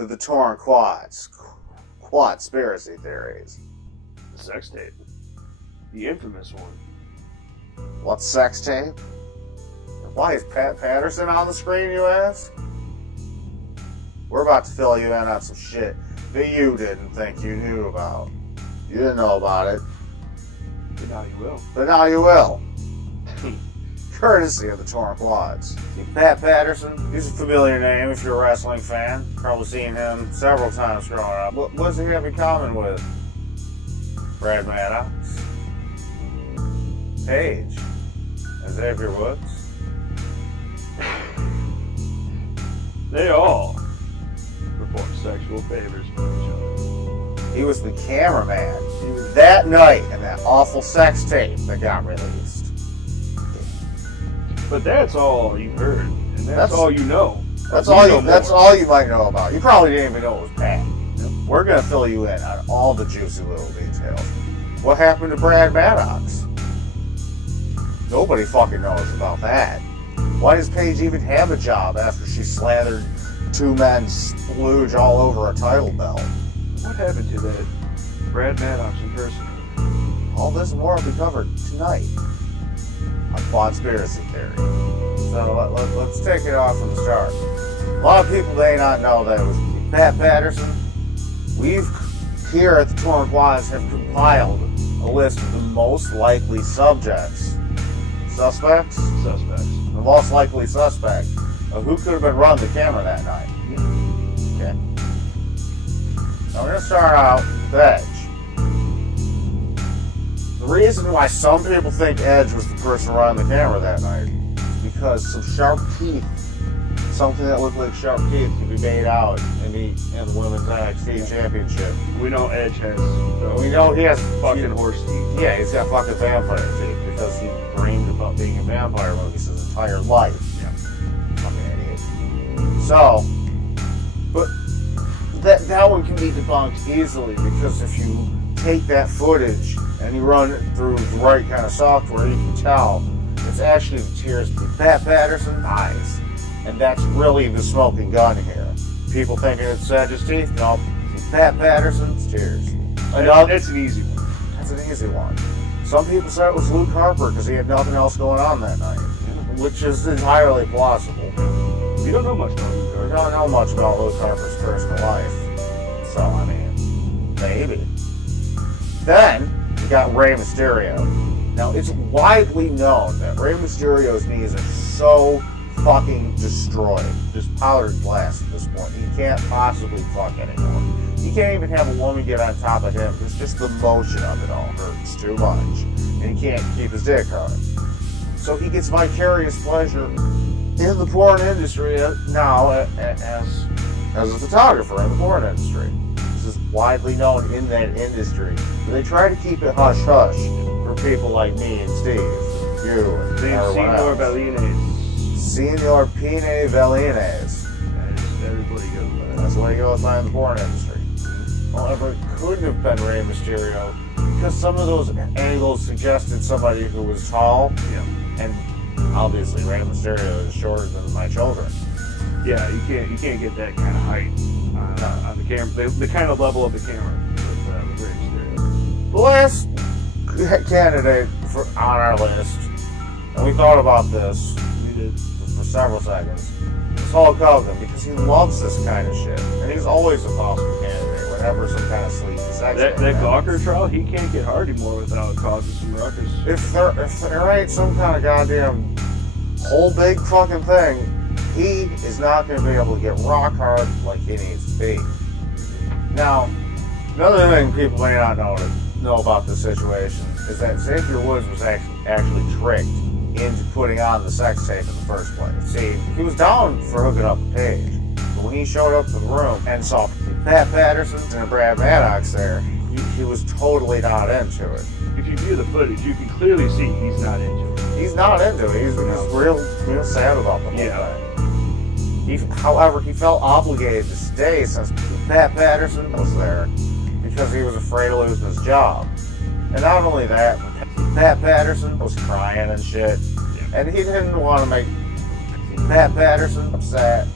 to the torn quads. Quadspiricy theories. The sex tape. The infamous one. What's sex tape? Why is Pat Patterson on the screen, you ask? We're about to fill you in on some shit that you didn't think you knew about. You didn't know about it. But now you will. But now you will. Courtesy of the torn quads. Pat Patterson, he's a familiar name if you're a wrestling fan. Probably seen him several times growing up. What does he have in common with Brad Maddox, Paige, and Xavier Woods? They all perform sexual favors for each other. He was the cameraman that night in that awful sex tape that got released. But that's all you heard, and that's all you know. That's all you might know about. You probably didn't even know it was Pat. We're gonna fill you in on all the juicy little details. What happened to Brad Maddox? Nobody fucking knows about that. Why does Paige even have a job after she slathered two men's splooge all over a title belt? What happened to that Brad Maddox impersonator? All this and more will be covered tonight on Conspiracy Theory. So let's take it off from the start. A lot of people may not know that it was Pat Patterson. We've, here at the Torn Quads, have compiled a list of the most likely subjects. Suspects? Suspects. The most likely suspect of who could have been running the camera that night. Okay. Now we're going to start out with Edge. The reason why some people think Edge was the person running the camera that night is because some sharp teeth, something that looked like sharp teeth, could be made out in the Women's NXT Championship. We know Edge has. We know he has fucking horse teeth. Yeah, he's got fucking vampire teeth because he dreamed about being in vampire movies his entire life. Yeah. Fucking idiot. So, but that one can be debunked easily because if you take that footage and you run it through the right kind of software, you can tell it's actually the tears of Pat Patterson's eyes. And that's really the smoking gun here. People thinking it's Edge's teeth? No, it's Pat Patterson's tears. It's an easy one. That's an easy one. Some people said it was Luke Harper because he had nothing else going on that night, which is entirely plausible. We don't know much about Luke Harper. We don't know much about Luke Harper's personal life. So, I mean, maybe. Then, we got Rey Mysterio. Now, it's widely known that Rey Mysterio's knees are so fucking destroyed. Just powdered glass at this point. He can't possibly fuck anymore. He can't even have a woman get on top of him. It's just the motion of it all hurts too much. And he can't keep his dick hard. So he gets vicarious pleasure in the porn industry now as a photographer in the porn industry. This is widely known in that industry. But they try to keep it hush-hush for people like me and Steve. You and Senor Bellines. Senor Pine Bellines. Everybody goes by that. That's what he goes by in the porn industry. However, it couldn't have been Rey Mysterio because some of those angles suggested somebody who was tall. Yeah. And obviously Rey Mysterio is shorter than my children. Yeah, you can't get that kind of height on the camera. The kind of level of the camera with Rey Mysterio. The last candidate on our list, and we thought about this. We did. For several seconds. It's Hulk Hogan because he loves this kind of shit. And he's always a possible candidate whenever some kind of sleazy sex. That Gawker trial, he can't get hard anymore without causing some ruckus. If there ain't some kind of goddamn whole big fucking thing, he is not going to be able to get rock hard like he needs to be. Now, another thing people may not know about this situation is that Xavier Woods was actually tricked into putting on the sex tape in the first place. See, he was down for hooking up with Paige, but when he showed up to the room and saw Pat Patterson and Brad Maddox there, he was totally not into it. If you view the footage, you can clearly see he's not into it. He's not into it. He's real sad about the whole thing. However, he felt obligated to stay since Pat Patterson was there because he was afraid of losing his job. And not only that, Pat Patterson was crying and shit. Yeah. And he didn't want to make Pat Patterson upset.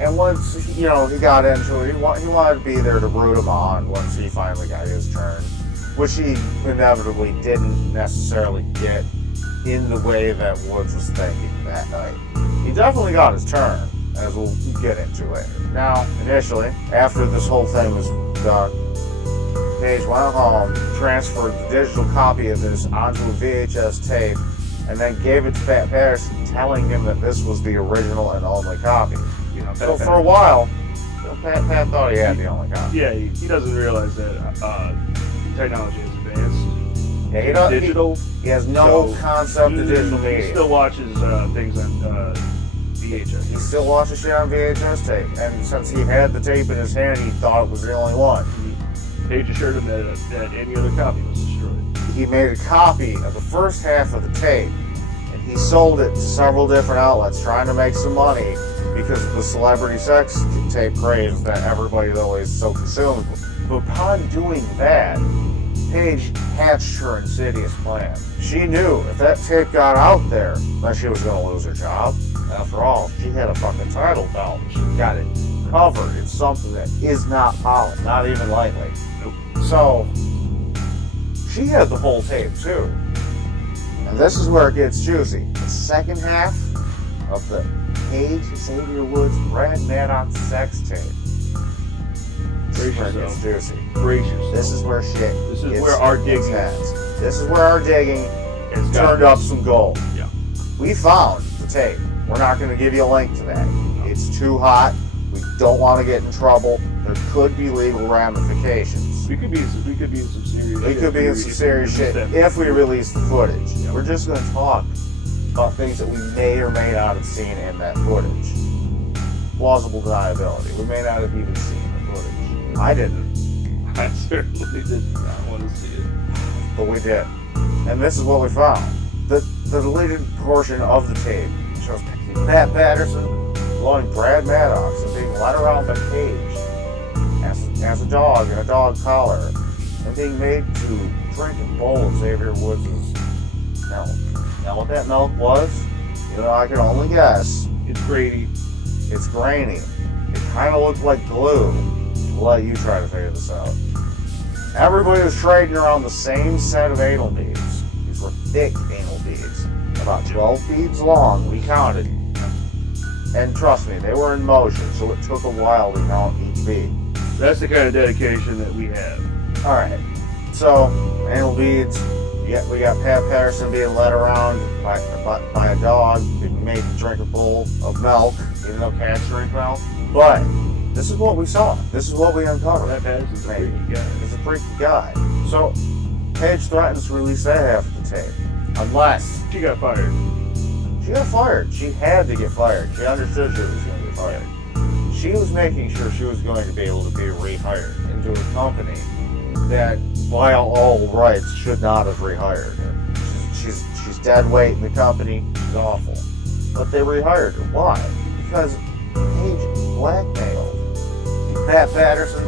And once, he got into it, he wanted to be there to root him on once he finally got his turn, which he inevitably didn't necessarily get in the way that Woods was thinking that night. He definitely got his turn, as we'll get into later. Now, initially, after this whole thing was done, Paige went home, transferred the digital copy of this onto a VHS tape, and then gave it to Pat Patterson, telling him that this was the original and only copy. So for a while, Pat thought he had the only copy. Yeah, he doesn't realize that technology is advanced. Yeah, he doesn't. Digital. He has no concept of digital media. He still watches things on VHS. He still watches shit on VHS tape, and since he had the tape in his hand, he thought it was the only one. Paige assured him that any other copy was destroyed. He made a copy of the first half of the tape, and he sold it to several different outlets, trying to make some money because of the celebrity sex tape craze that everybody always so consumed with. But upon doing that, Paige hatched her insidious plan. She knew if that tape got out there, that she was going to lose her job. After all, she had a fucking title belt. She got it covered in something that is not polished, not even lightly. Nope. So, she had the whole tape too. And this is where it gets juicy. The second half of the Paige Xavier Woods Brad Maddox sex tape. This is where it gets juicy. Brace yourself. This is where shit. This is where our digging is. This is where our digging has turned up some gold. Yeah. We found the tape. We're not going to give you a link to that. It's too hot. We don't want to get in trouble. There could be legal ramifications. We could be in some serious. We could be in some serious shit if we release the footage. Yeah. We're just going to talk about things that we may or may not have seen in that footage. Plausible deniability. We may not have even seen the footage. I didn't. I certainly did not want to see it. But we did. And this is what we found. The deleted portion of the tape shows Pat Patterson blowing Brad Maddox and being led around by Paige as a dog in a dog collar and being made to drink a bowl of Xavier Woods' milk. Now what that milk was, I can only guess. It's Grady. It's grainy. It kind of looked like glue. I'll let you try to figure this out. Everybody was trading around the same set of anal beads. These were thick anal beads, about 12 beads long, we counted. And trust me, they were in motion, so it took a while to count each bead. That's the kind of dedication that we have. Alright, so anal beads, we got Pat Patterson being led around by a dog, being made to drink a bowl of milk, even though cats drink milk. But this is what we saw. This is what we uncovered. Pat Patterson's a freaky guy. He's a freaky guy. So Paige threatens to release that half of the tape. Unless She got fired. she got fired. She had to get fired. She understood she was going to get fired. She was making sure she was going to be able to be rehired into a company that, by all rights, should not have rehired her. She's dead weight in the company. She's awful. But they rehired her. Why? Because Paige blackmailed Pat Patterson,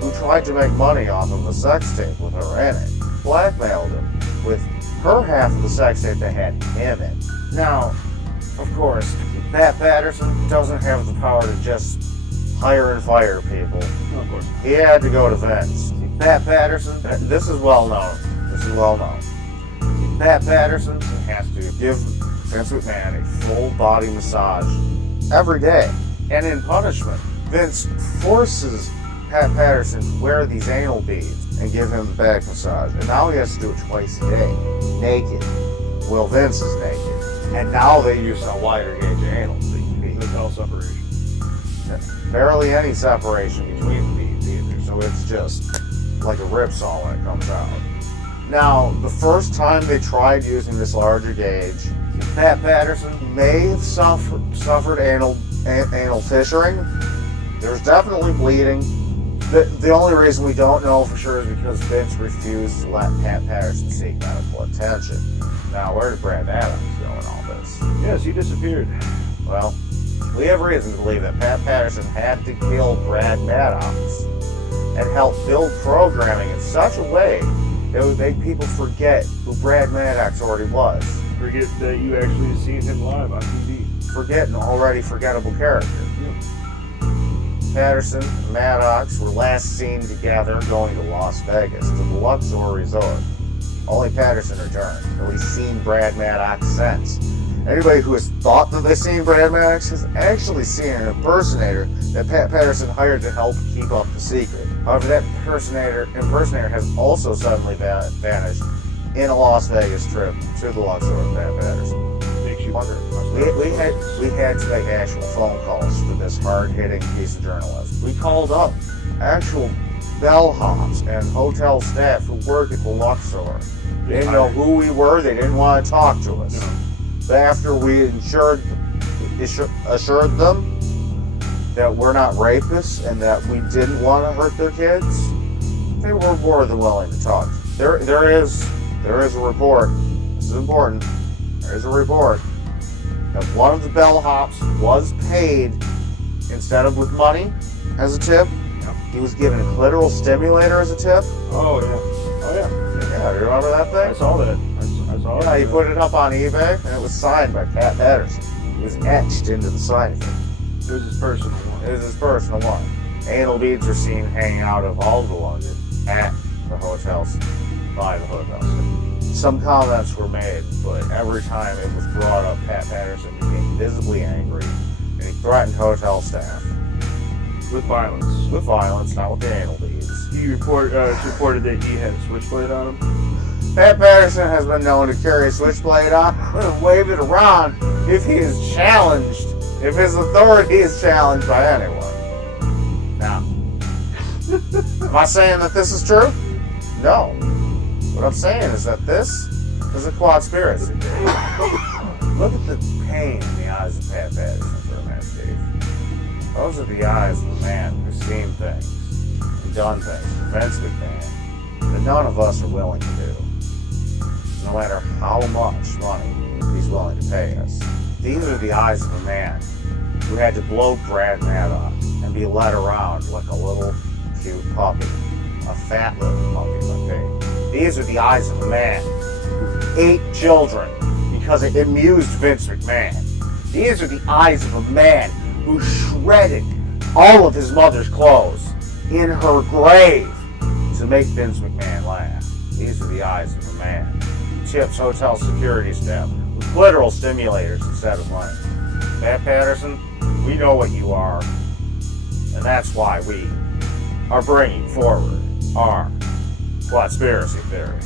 who tried to make money off of the sex tape with her in it. Blackmailed him with her half of the sex tape that had him in. Now, of course, Pat Patterson doesn't have the power to just hire and fire people. No, of course. He had to go to Vince. Pat Patterson, this is well known. Pat Patterson has to give Vince McMahon a full body massage every day. And in punishment, Vince forces Pat Patterson to wear these anal beads and give him the back massage. And now he has to do it twice a day, naked. Well, Vince is naked. And now they use a wider gauge anal bead. That's all separation. Barely any separation between the beads either. So it's just like a ripsaw when it comes out. Now, the first time they tried using this larger gauge, Pat Patterson may have suffered anal fissuring. There's definitely bleeding. The only reason we don't know for sure is because Vince refused to let Pat Patterson seek medical attention. Now, where did Brad Maddox go in all this? Yes, he disappeared. Well, we have reason to believe that Pat Patterson had to kill Brad Maddox and help build programming in such a way that would make people forget who Brad Maddox already was. Forget that you actually seen him live on TV. Forget an already forgettable character. Yeah. Patterson and Maddox were last seen together going to Las Vegas to the Luxor Resort. Only Patterson returned, though he's seen Brad Maddox since. Anybody who has thought that they've seen Brad Maddox has actually seen an impersonator that Pat Patterson hired to help keep up the secret. However, that impersonator has also suddenly vanished in a Las Vegas trip to the Luxor with Pat Patterson. Makes you wonder. We had to make actual phone calls for this hard-hitting piece of journalism. We called up actual bellhops and hotel staff who work at the Luxor. They didn't know who we were. They didn't want to talk to us. No. But after we assured them that we're not rapists and that we didn't want to hurt their kids, they were more than willing to talk. There is a report. This is important. There is a report that one of the bellhops was paid, instead of with money as a tip, he was given a clitoral stimulator as a tip. Oh yeah. Oh yeah. Yeah, you remember that thing? I saw that. I saw it. Yeah, he put it up on eBay, and it was signed by Pat Patterson. It was etched into the side of it. It was his personal one. It was his personal one. Anal beads are seen hanging out of all the luggage at the hotels, by the hotels. Some comments were made, but every time it was brought up, Pat Patterson became visibly angry, and he threatened hotel staff. With violence. With violence, not with the anal beads. He reported that he had a switchblade on him. Pat Patterson has been known to carry a switchblade on and wave it around if he is challenged, if his authority is challenged by anyone. Now, am I saying that this is true? No. What I'm saying is that this is a quadspiracy. Look at the pain in the eyes of Pat Patterson for a minute, Steve. Those are the eyes of a man who's seen things and done things, Vince McMahon, that none of us are willing to do. No matter how much money he's willing to pay us. These are the eyes of a man who had to blow Brad Maddox and be led around like a little cute puppy. A fat little puppy, I think. These are the eyes of a man who ate children because it amused Vince McMahon. These are the eyes of a man who shredded all of his mother's clothes in her grave to make Vince McMahon laugh. These are the eyes of a man who tips hotel security staff with clitoral stimulators instead of money. Pat Patterson, we know what you are, and that's why we are bringing forward our Quadspiricy Theory.